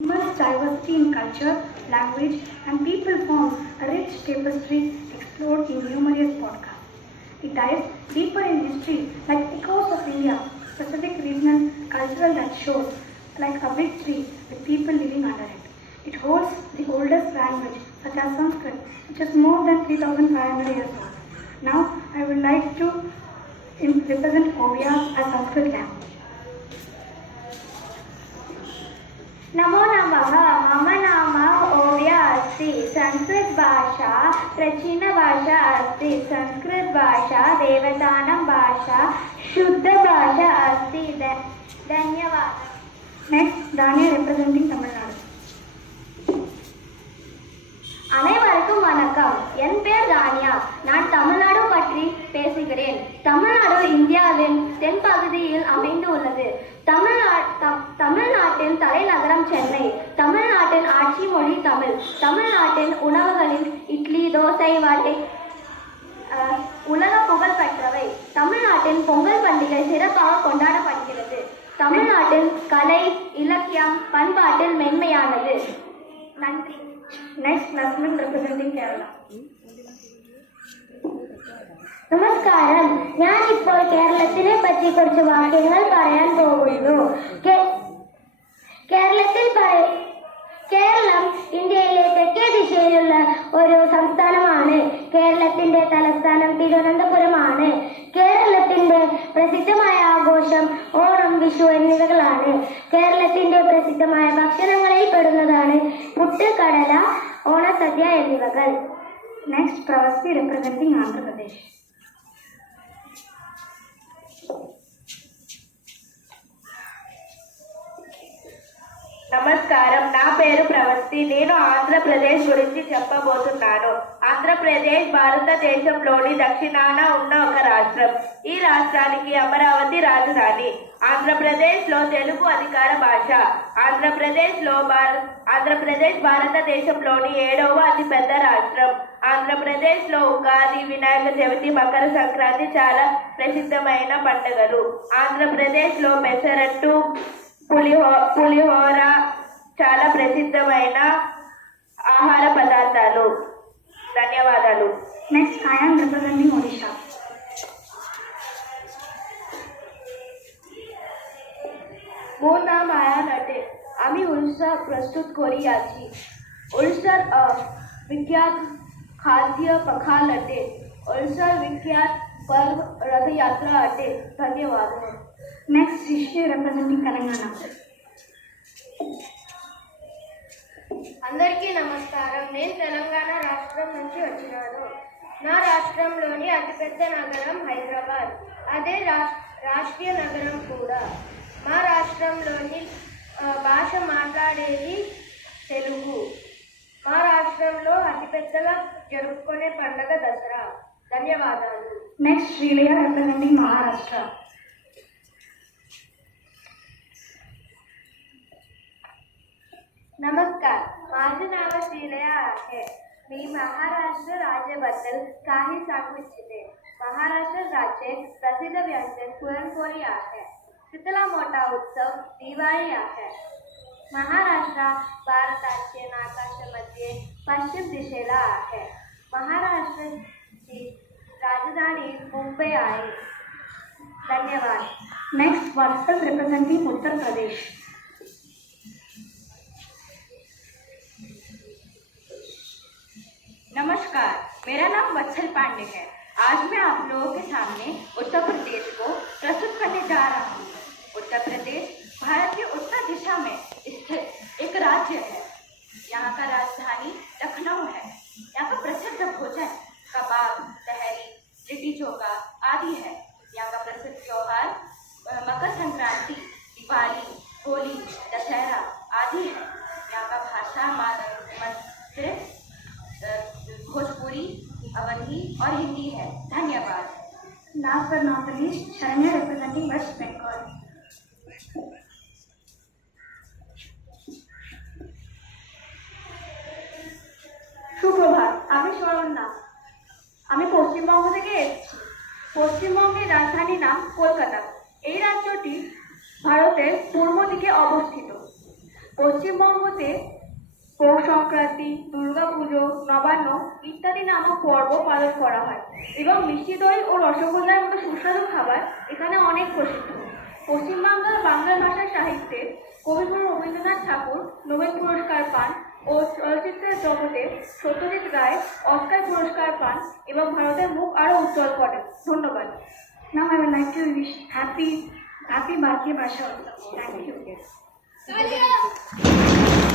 Immense diversity in culture, language, and people forms a rich tapestry explored in numerous podcasts. It dives deeper in history, like echoes of India, specific regional cultural that shows, like a big tree with people living under it. It holds the oldest language, such as Sanskrit, which is more than 3,500 years old. Now, I would like to represent Odia as Sanskrit language. नमो नमः मम नाम ओव्या अस्ति संस्कृत भाषा प्राचीनभाषा अस्ति संस्कृत भाषा देवतानां भाषा शुद्ध भाषा अस्ति धन्यवाद Next, Dania representing Tamil Nadu. அனைவருக்கும் வணக்கம். என் பேர் தானியா. நான் தமிழ்நாடு பற்றி பேசுகிறேன். தமிழ்நாடு இந்தியாவின் தென்பகுதியில் அமைந்து உள்ளது. தமிழ்நாட்டின் தலைநகரம் சென்னை. தமிழ்நாட்டின் ஆட்சி மொழி தமிழ். தமிழ்நாட்டின் உணவுகளில் இட்லி, தோசை, வடை உலக புகழ் பெற்றவை. தமிழ்நாட்டின் பொங்கல் பண்டிகை சிறப்பாக கொண்டாடப்படுகிறது. தமிழ்நாட்டின் கலை, இலக்கியம், பண்பாட்டில் மென்மையானது. நன்றி. Next, Nasmin representing Kerala. നമസ്കാരം. ഞാൻ ഇപ്പോൾ കേരളത്തിനെ പറ്റി കുറച്ച് വാക്യങ്ങൾ പറയാൻ പോകുന്നു. കേരളം ഇന്ത്യയിലെ തെക്കേ ദിശയിലുള്ള ഒരു സംസ്ഥാനമാണ്. കേരളത്തിന്റെ തലസ്ഥാനം തിരുവനന്തപുരമാണ്. കേരളത്തിന്റെ പ്രസിദ്ധമായ ആഘോഷം ഓണം, വിഷു എന്നിവകളാണ്. കേരളത്തിന്റെ പ്രസിദ്ധമായ ഭക്ഷണങ്ങളിൽ പെടുന്നതാണ് പുട്ട്, കടല, ഓണസദ്യ എന്നിവകൾ. Next, Pravasti representing Andhra Pradesh. నమస్కారం. నా పేరు ప్రవస్తి. నేను ఆంధ్రప్రదేశ్ గురించి చెప్పబోతున్నాను. ఆంధ్రప్రదేశ్ భారతదేశంలోని దక్షిణాన ఉన్న ఒక రాష్ట్రం. ఈ రాష్ట్రానికి అమరావతి రాజధాని. ఆంధ్రప్రదేశ్లో తెలుగు అధికార భాష. ఆంధ్రప్రదేశ్ భారతదేశంలోని 7వ అతిపెద్ద రాష్ట్రం. ఆంధ్రప్రదేశ్లో ఉగాది, వినాయక చవితి, మకర సంక్రాంతి చాలా ప్రసిద్ధమైన పండుగలు. ఆంధ్రప్రదేశ్లో పెసరట్టు, పులిహోర చాలా ప్రసిద్ధమైన ఆహార పదార్థాలు. ధన్యవాదాలు. Next, I am representing Odisha. মোৰ নাম আয়ান আটে. আমি উড়িষ্যা প্রস্তুত করি আছি. উড়িষ্যার বিখ্যাত খাদ্য পখাল আটে. উড়িষ্যার বিখ্যাত पर्व रथ यात्रा अटे. धन्यवाद. Next, Rishi representing Telangana. అందరికీ నమస్కారం. నేను తెలంగాణ రాష్ట్రం నుంచి వచ్చినాను. నా రాష్ట్రంలోని అతిపెద్ద నగరం హైదరాబాద్. అదే రాష్ట్రీయ నగరం కూడా. మా రాష్ట్రంలోని భాష మాట్లాడేది తెలుగు. మా రాష్ట్రంలో అతిపెద్దగా జరుపుకునే పండుగ దసరా. ధన్యవాదాలు. Next, Srileya representing Maharashtra. नमस्कार. माझे नाव श्रीलया आहे. मी महाराष्ट्र राज्याबद्दल काही सांगू इच्छिते. महाराष्ट्र राज्य प्रसिद्ध व्यंजन पुरणपोळी आहे. तिथला मोठा उत्सव दिवाळी आहे. महाराष्ट्र भारताच्या नकाशामध्ये पश्चिम दिशेला आहे. महाराष्ट्राची राजधानी मुंबई आहे. धन्यवाद. Next, Vatsal representing Uttar Pradesh. नमस्कार. मेरा नाम वत्सल पांडे है. आज मैं आप लोगों के सामने उत्तर प्रदेश को प्रस्तुत करने जा रहा हूँ. उत्तर प्रदेश भारत की उत्तर दिशा में स्थित एक राज्य है. यहाँ का राजधानी लखनऊ है. यहाँ का प्रसिद्ध भोजन कबाब, तहरी, लिट्टी चोखा आदि है. यहाँ का प्रसिद्ध त्योहार मकर संक्रांति, दिवाली, होली, दशहरा आदि है. यहाँ का भाषा मंत्र भोजपुरी, अवधी और हिंदी है. धन्यवाद. Last but not the least, Sharanya representing West Bengal. সুপ্রভাত. আমি স্মরণা. আমি পশ্চিমবঙ্গ থেকে এসেছি. পশ্চিমবঙ্গের রাজধানীর নাম কলকাতা. এই রাজ্যটি ভারতের পূর্ব দিকে অবস্থিত. পশ্চিমবঙ্গতে পৌষ সংক্রান্তি, দুর্গাপুজো, নবান্ন ইত্যাদি নামক পর্ব পালন করা হয় এবং মিষ্টি দই ও রসগোল্লার মতো সুস্বাদু খাবার এখানে অনেক প্রসিদ্ধ। পশ্চিমবাংলার বাংলা ভাষার সাহিত্যে কবিগুরু রবীন্দ্রনাথ ঠাকুর নোবেল পুরস্কার পান ও চলচ্চিত্রের জগতে সত্যজিৎ রায় অস্কার পুরস্কার পান এবং ভারতের মুখ আরও উজ্জ্বল করেন। ধন্যবাদ। Now I would like to wish happy Bharatiya Bhasha. Thank you.